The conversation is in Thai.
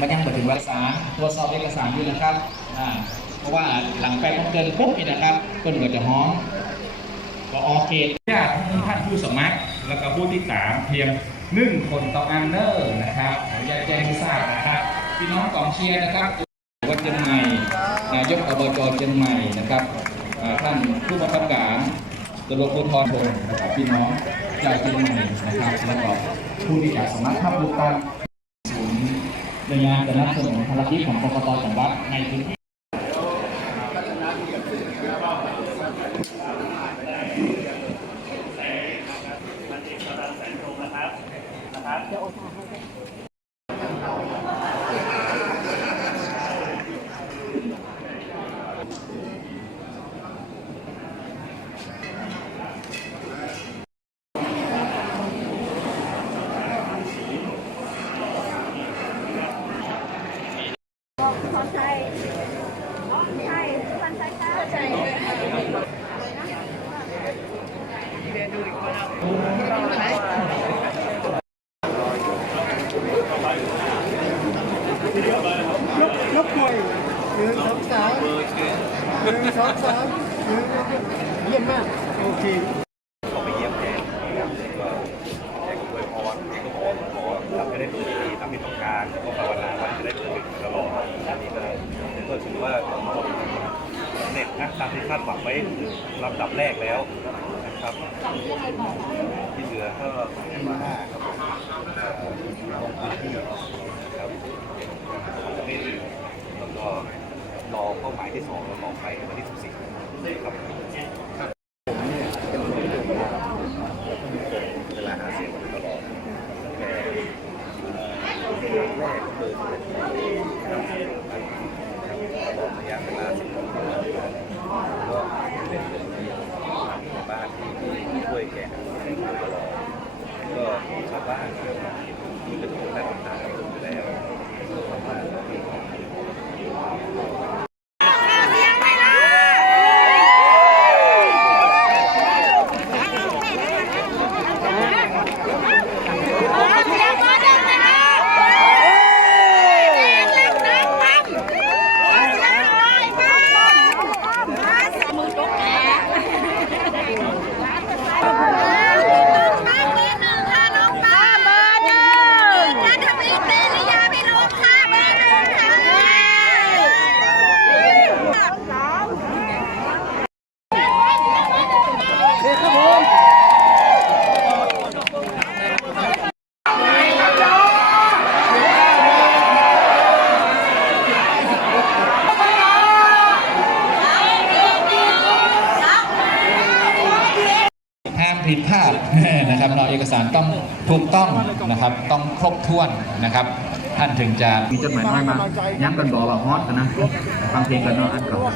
มาถึงเอกสารตรวจสอบเอกสารด้วยนะครับอ่าเพราะว่าหลังแปดโมงเกินปุ๊บนี่นะครับคนก็จะฮ้องก็ออเขตญาติท่านผู้สมัคร แล้วก็ผู้ที่สามเพียงหนึ่งคนต่ออันเนอร์นะครับขออนุญาตแจ้งให้ทราบนะครับพี่น้องกองเชียร์นะครับวัดเชียงใหม่นายกอบจเชียงใหม่นะครับท่านผู้บังคับการตำรวจภูธรบนนะครับพี่น้องจากเชียงใหม่นะครับแล้วก็ผู้ที่อยากสมัครเข้าดูการศูน ในงานจะนับสนองภารกิจของกกตจังหวัดในพื้นที่ขอใช่ใช่ฟันใช่ใช่ใช่ ยกมวยหนึ่งสองสามหนึ่งสองสามหนึ่งเยี่ยมมาก โอเคก็ไปเยี่ยมแกนะครับก็แกก็อวยพรแกก็บอกขอทำให้ได้เปิดดีทำให้ต้องการแล้วก็ภาวนาว่าจะได้เปิดตลอดอันนี้ก็ก็ถือว่าสำเร็จนะตามที่คาดหวังไว้ลำดับแรกแล้ว ครับที่เหลือก็ที่มาครับผมเอ่อลงพื้นที่ครับไม่เหลือแล้วก็รอเป้าหมายที่สองเราลองไปวันที่สิบสี่ครับ เวลาหาเสียงมาโดยตลอดแต่เอ่อแรกเปิดตลอดระยะเวลาสิบปีก็เป็นเรื่องที่บ้านที่ที่ช่วย แกหาเสียงมาโดยก็ชาวบ้านที่เป็นคนแรต่าง ๆอยู่แล้วห้ามผิดพลาดนะครับเราเอกสารต้องถูกต้องนะครับ ต้องครบถ้วนนะครับ ท่านถึงจะมีจดหมายน้อยมาย้ำกันบอกเราฮอตกันนะฟังเพลงกันเนาะอันก่อน